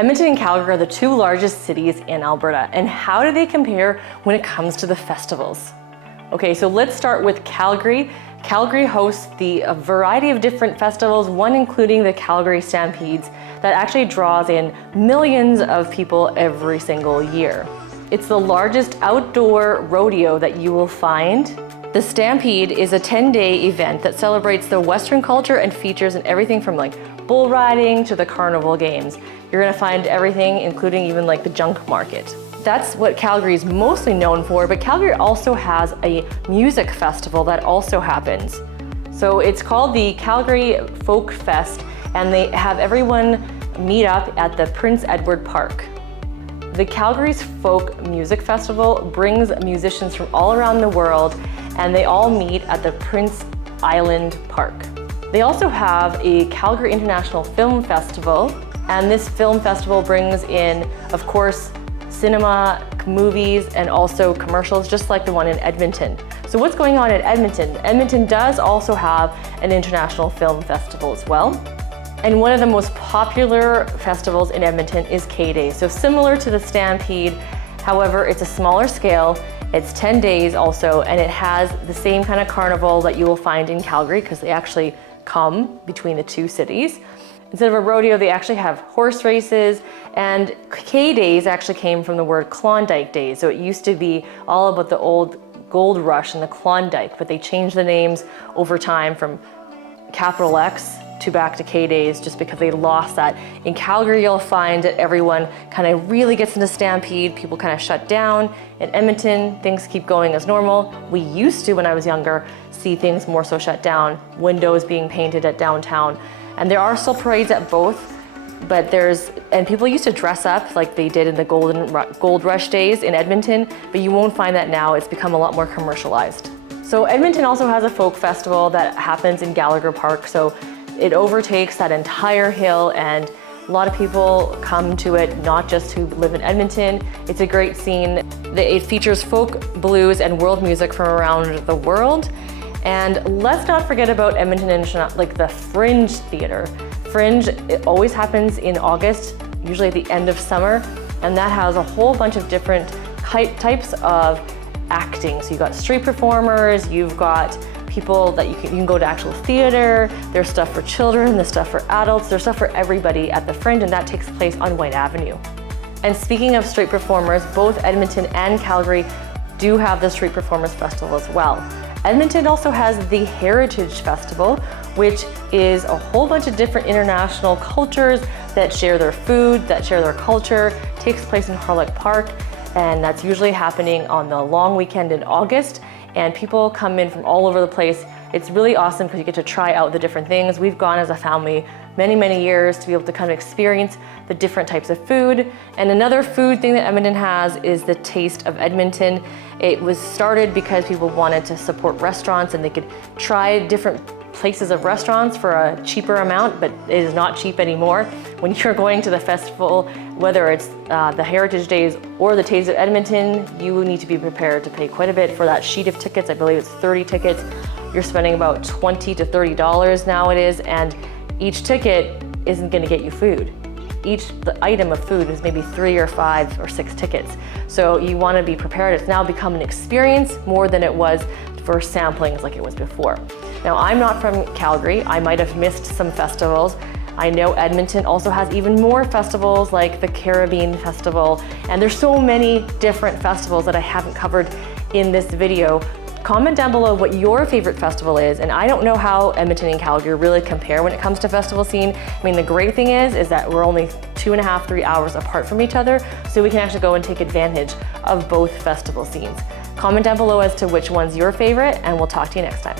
Edmonton and Calgary are the two largest cities in Alberta, and how do they compare when it comes to the festivals? Okay, so let's start with Calgary. Calgary hosts a variety of different festivals, one including the Calgary Stampedes that actually draws in millions of people every single year. It's the largest outdoor rodeo that you will find. The Stampede is a 10-day event that celebrates the Western culture and features everything from like bull riding to the carnival games. You're gonna find everything, including even like the junk market. That's what Calgary is mostly known for, but Calgary also has a music festival that also happens. So it's called the Calgary Folk Fest, and they have everyone meet up at the Prince Edward Park. The Calgary's Folk Music Festival brings musicians from all around the world, and they all meet at the Prince Island Park. They also have a Calgary International Film Festival, and this film festival brings in, of course, cinema, movies, and also commercials, just like the one in Edmonton. So what's going on in Edmonton? Edmonton does also have an international film festival as well. And one of the most popular festivals in Edmonton is kdays. So similar to the Stampede, however, it's a smaller scale. It's 10 days also, and it has the same kind of carnival that you will find in Calgary, because they actually come between the two cities. Instead of a rodeo, they actually have horse races, and kdays actually came from the word Klondike days. So it used to be all about the old gold rush and the Klondike, but they changed the names over time from capital X to back to kdays just because they lost that. In Calgary, you'll find that everyone kind of really gets into Stampede, people kind of shut down. In Edmonton, things keep going as normal. We used to, when I was younger, see things more so shut down, windows being painted at downtown. And there are still parades at both, but and people used to dress up like they did in the gold rush days in Edmonton, but you won't find that now. It's become a lot more commercialized. So Edmonton also has a folk festival that happens in Gallagher Park. So it overtakes that entire hill, and a lot of people come to it, not just who live in Edmonton. It's a great scene. It features folk, blues, and world music from around the world. And let's not forget about Edmonton International, like the Fringe Theatre. Fringe, it always happens in August, usually at the end of summer, and that has a whole bunch of different types of acting. So you've got street performers, you've got people that you can go to actual theater, there's stuff for children, there's stuff for adults, there's stuff for everybody at the Fringe, and that takes place on White Avenue. And speaking of street performers, both Edmonton and Calgary do have the Street Performers Festival as well. Edmonton also has the Heritage Festival, which is a whole bunch of different international cultures that share their food, that share their culture. It takes place in Harlech Park, and that's usually happening on the long weekend in August, and people come in from all over the place. It's really awesome because you get to try out the different things. We've gone as a family many years to be able to kind of experience the different types of food. And another food thing that Edmonton has is the Taste of Edmonton. It was started because people wanted to support restaurants and they could try different places of restaurants for a cheaper amount, but it is not cheap anymore. When you're going to the festival, whether it's the Heritage Days or the Taste of Edmonton, you need to be prepared to pay quite a bit for that sheet of tickets. I believe it's 30 tickets. You're spending about $20 to $30 now it is, and each ticket isn't gonna get you food. The item of food is maybe 3 or 5 or 6 tickets. So you wanna be prepared. It's now become an experience more than it was for samplings like it was before. Now, I'm not from Calgary. I might have missed some festivals. I know Edmonton also has even more festivals like the Caribbean Festival, and there's so many different festivals that I haven't covered in this video. Comment down below what your favorite festival is, and I don't know how Edmonton and Calgary really compare when it comes to festival scene. I mean, the great thing is that we're only 2.5, 3 hours apart from each other, so we can actually go and take advantage of both festival scenes. Comment down below as to which one's your favorite, and we'll talk to you next time.